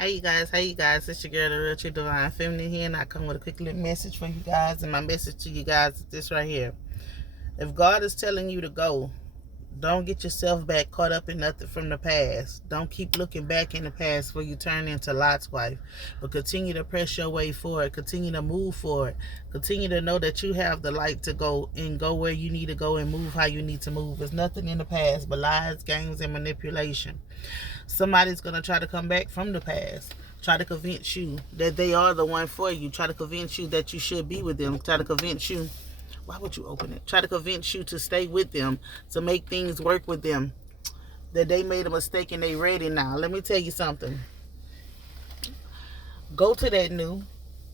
Hey you guys, it's your girl, the Real True Divine Feminine here, and I come with a quick little message for you guys. And my message to you guys is this right here. If God is telling you to go, don't get yourself back caught up in nothing from the past. Don't keep looking back in the past before you turn into Lot's wife. But continue to press your way forward. Continue to move forward. Continue to know that you have the light to go and go where you need to go and move how you need to move. There's nothing in the past but lies, games, and manipulation. Somebody's going to try to come back from the past. Try to convince you that they are the one for you. Try to convince you that you should be with them. Try to convince you. Why would you open it? Try to convince you to stay with them, to make things work with them, that they made a mistake and they ready now. Let me tell you something. Go to that new.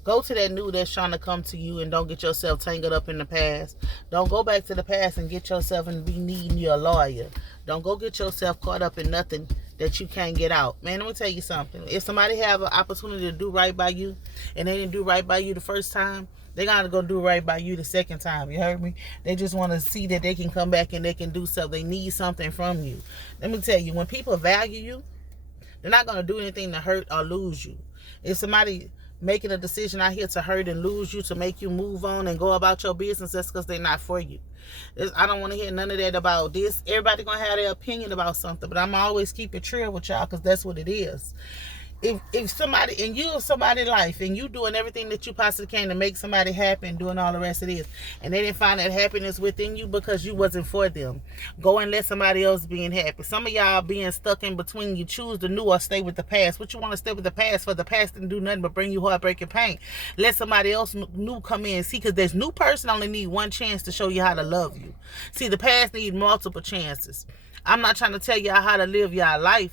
Go to that new that's trying to come to you, and don't get yourself tangled up in the past. Don't go back to the past and get yourself and be needing you a lawyer. Don't go get yourself caught up in nothing that you can't get out. Man, let me tell you something. If somebody have an opportunity to do right by you and they didn't do right by you the first time, they're going to go do right by you the second time. You heard me? They just want to see that they can come back and they can do something. They need something from you. Let me tell you, when people value you, they're not going to do anything to hurt or lose you. If somebody making a decision out here to hurt and lose you, to make you move on and go about your business, that's because they're not for you. I don't want to hear none of that about this. Everybody going to have their opinion about something, but I'm always keep it real with y'all because that's what it is. If somebody, and you somebody's life, and you doing everything that you possibly can to make somebody happy and doing all the rest of this, and they didn't find that happiness within you because you wasn't for them, go and let somebody else being happy. Some of y'all being stuck in between. You choose the new or stay with the past. What you want to stay with the past for? The past didn't do nothing but bring you heartbreak and pain. Let somebody else new come in. See, because this new person only need one chance to show you how to love you. See, the past need multiple chances. I'm not trying to tell y'all how to live y'all life,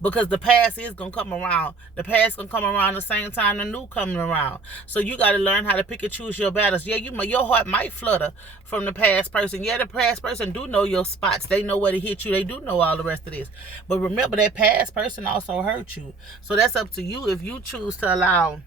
because the past is going to come around. The past going to come around the same time the new coming around. So you got to learn how to pick and choose your battles. Yeah, your heart might flutter from the past person. Yeah, the past person do know your spots. They know where to hit you. They do know all the rest of this. But remember, that past person also hurt you. So that's up to you if you choose to allow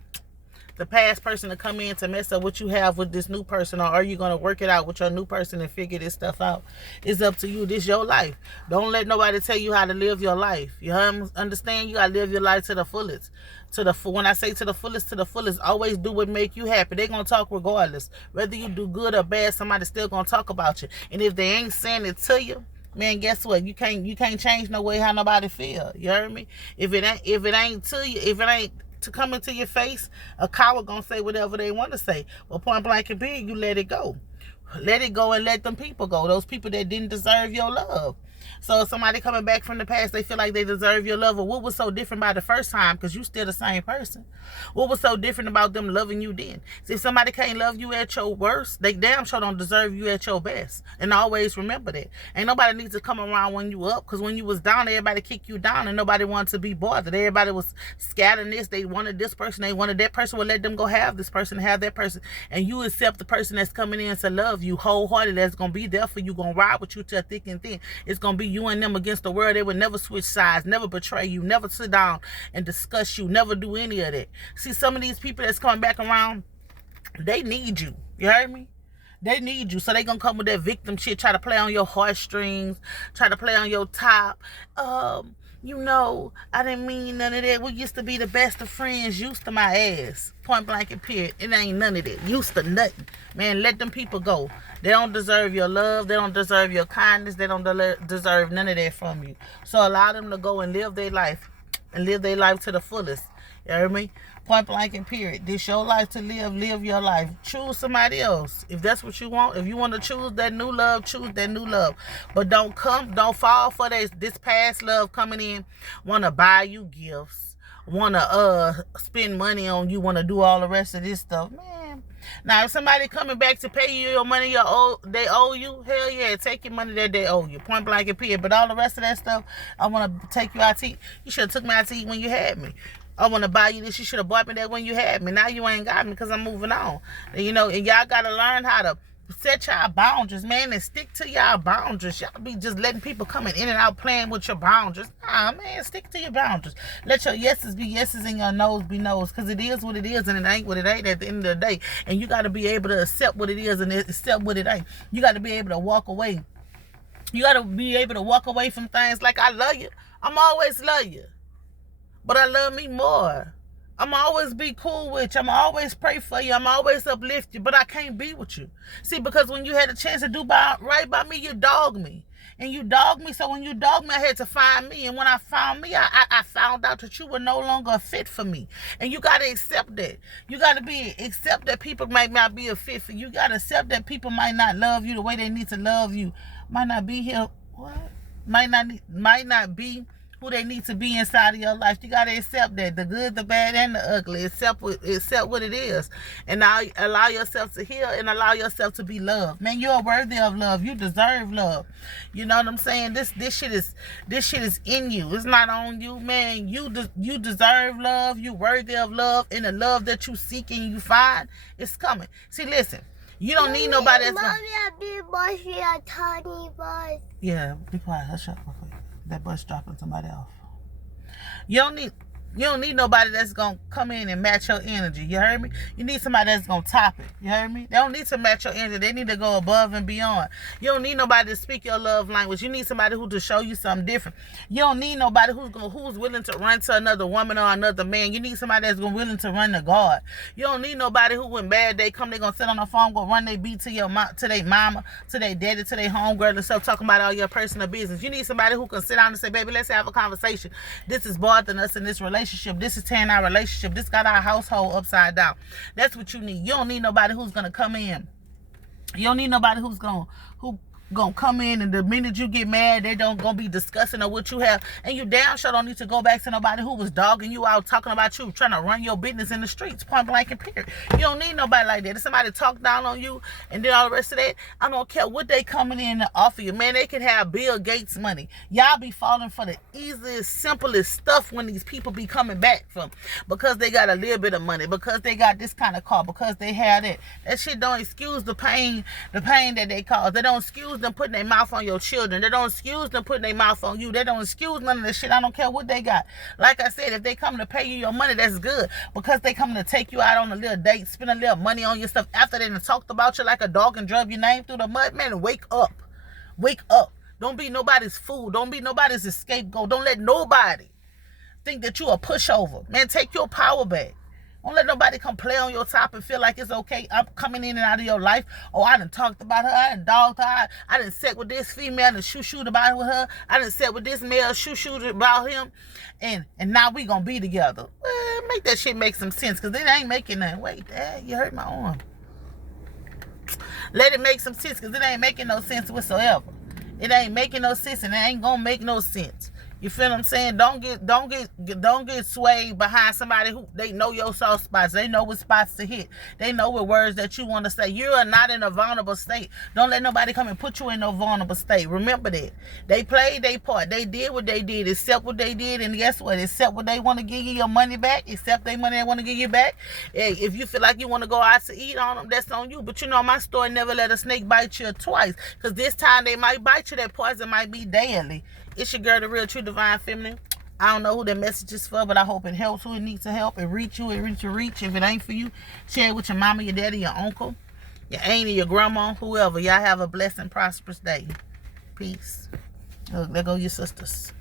the past person to come in to mess up what you have with this new person, or are you going to work it out with your new person and figure this stuff out? It's up to you. This is your life. Don't let nobody tell you how to live your life. You understand? You got to live your life to the fullest. When I say to the fullest, always do what make you happy. They're going to talk regardless. Whether you do good or bad, somebody's still going to talk about you. And if they ain't saying it to you, man, guess what? You can't change no way how nobody feel. You heard me? If it ain't to you, if it ain't to come into your face, a coward gonna say whatever they want to say. Well, point blank and period, you let it go. Let it go and let them people go. Those people that didn't deserve your love. So if somebody coming back from the past, they feel like they deserve your love. Or what was so different about the first time? Because you still the same person. What was so different about them loving you then? See, if somebody can't love you at your worst, they damn sure don't deserve you at your best. And always remember that. Ain't nobody needs to come around when you up. Because when you was down, everybody kicked you down and nobody wanted to be bothered. Everybody was scattering this. They wanted this person. They wanted that person. Well, let them go have this person, have that person. And you accept the person that's coming in to love you wholeheartedly. That's going to be there for you. Going to ride with you till thick and thin. It's going to be you and them against the world. They would never switch sides, never betray you, never sit down and discuss you, never do any of that. See, some of these people that's coming back around, they need you. You heard me? They need you. So they gonna come with that victim shit, try to play on your heartstrings, try to play on your top. I didn't mean none of that. We used to be the best of friends. Used to my ass. Point blank and period. It ain't none of that. Used to nothing. Man, let them people go. They don't deserve your love. They don't deserve your kindness. They don't deserve none of that from you. So allow them to go and live their life. And live their life to the fullest. You hear me? Point blank and period. This your life to live. Live your life. Choose somebody else. If that's what you want. If you want to choose that new love, choose that new love. But don't fall for this past love coming in. Want to buy you gifts. Want to spend money on you. Want to do all the rest of this stuff. Man. Now, if somebody coming back to pay you your money they owe you, hell yeah, take your money that they owe you. Point blank and period. But all the rest of that stuff, I want to take you out to eat. You should have took me out to eat when you had me. I want to buy you this. You should have bought me that when you had me. Now you ain't got me because I'm moving on. And y'all got to learn how to set y'all boundaries, man, and stick to y'all boundaries. Y'all be just letting people coming in and out playing with your boundaries. Nah, man, stick to your boundaries. Let your yeses be yeses and your no's be no's, because it is what it is and it ain't what it ain't at the end of the day. And you got to be able to accept what it is and accept what it ain't. You got to be able to walk away. You got to be able to walk away from things like I love you. I'm always love you. but I love me more. I'm always be cool with you. I'm always pray for you. I'm always uplift you, but I can't be with you. See, because when you had a chance to do right by me, you dogged me. And you dogged me, so when you dogged me, I had to find me. And when I found me, I found out that you were no longer a fit for me. And you got to accept that. You got to accept that people might not be a fit for you. You got to accept that people might not love you the way they need to love you. Might not be here. What? Might not be who they need to be inside of your life. You got to accept that. The good, the bad, and the ugly. Accept what it is. And now allow yourself to heal and allow yourself to be loved. Man, you're worthy of love. You deserve love. You know what I'm saying? This shit is in you. It's not on you, man. You deserve love. You worthy of love. And the love that you seek and you find is coming. See, listen. You don't need nobody that's gonna... Yeah, be quiet. Hush up real quick. That bus dropping somebody off. You don't need nobody that's gonna come in and match your energy. You heard me? You need somebody that's gonna top it. You heard me? They don't need to match your energy. They need to go above and beyond. You don't need nobody to speak your love language. You need somebody who to show you something different. You don't need nobody who's willing to run to another woman or another man. You need somebody that's willing to run to God. You don't need nobody who, when bad day come, they gonna sit on the phone, go run their beat to their mama, to their daddy, to their homegirl, and stuff, talking about all your personal business. You need somebody who can sit down and say, baby, let's have a conversation. This is bothering us in this relationship. This is tearing our relationship. This got our household upside down. That's what you need. You don't need nobody who's gonna come in. You don't need nobody who's gonna come in, and the minute you get mad, they don't gonna be discussing or what you have. And you damn sure don't need to go back to nobody who was dogging you out, talking about you, trying to run your business in the streets, point blank and period. You don't need nobody like that. If somebody talk down on you and then all the rest of that, I don't care what they coming in to offer you. Man, they can have Bill Gates money. Y'all be falling for the easiest, simplest stuff when these people be coming back from, because they got a little bit of money, because they got this kind of car, because they have that. That shit don't excuse the pain that they cause. They don't excuse them putting their mouth on your children. They don't excuse them putting their mouth on you. They don't excuse none of this shit. I don't care what they got. Like I said, if they come to pay you your money, that's good, because they come to take you out on a little date, spend a little money on your stuff after they done talked about you like a dog and drove your name through the mud. Man, wake up. Wake up. Don't be nobody's fool. Don't be nobody's scapegoat. Don't let nobody think that you a pushover. Man, take your power back. Don't let nobody come play on your top and feel like it's okay. I'm coming in and out of your life. Oh, I done talked about her. I done dogged her. I done sat with this female and shoot about with her. I done sat with this male, shoot about him. And now we gonna be together. Well, make that shit make some sense, because it ain't making nothing. Wait, Dad, you hurt my arm. Let it make some sense, because it ain't making no sense whatsoever. It ain't making no sense, and it ain't gonna make no sense. You feel what I'm saying? Don't get swayed behind somebody who they know your soft spots. They know what spots to hit. They know what words that you want to say. You are not in a vulnerable state. Don't let nobody come and put you in no vulnerable state. Remember that. They played their part. They did what they did, accept what they did, and guess what? Accept what they want to give you your money back. Accept their money they want to give you back. Hey, if you feel like you want to go out to eat on them, that's on you. But you know, my story never let a snake bite you twice, because this time they might bite you. That poison might be deadly. It's your girl, the real true divine feminine. I don't know who that message is for, but I hope it helps who it needs to help. It reach you, it reach your reach. If it ain't for you, share it with your mama, your daddy, your uncle, your auntie, your grandma, whoever. Y'all have a blessed and prosperous day. Peace. Look, there go your sisters.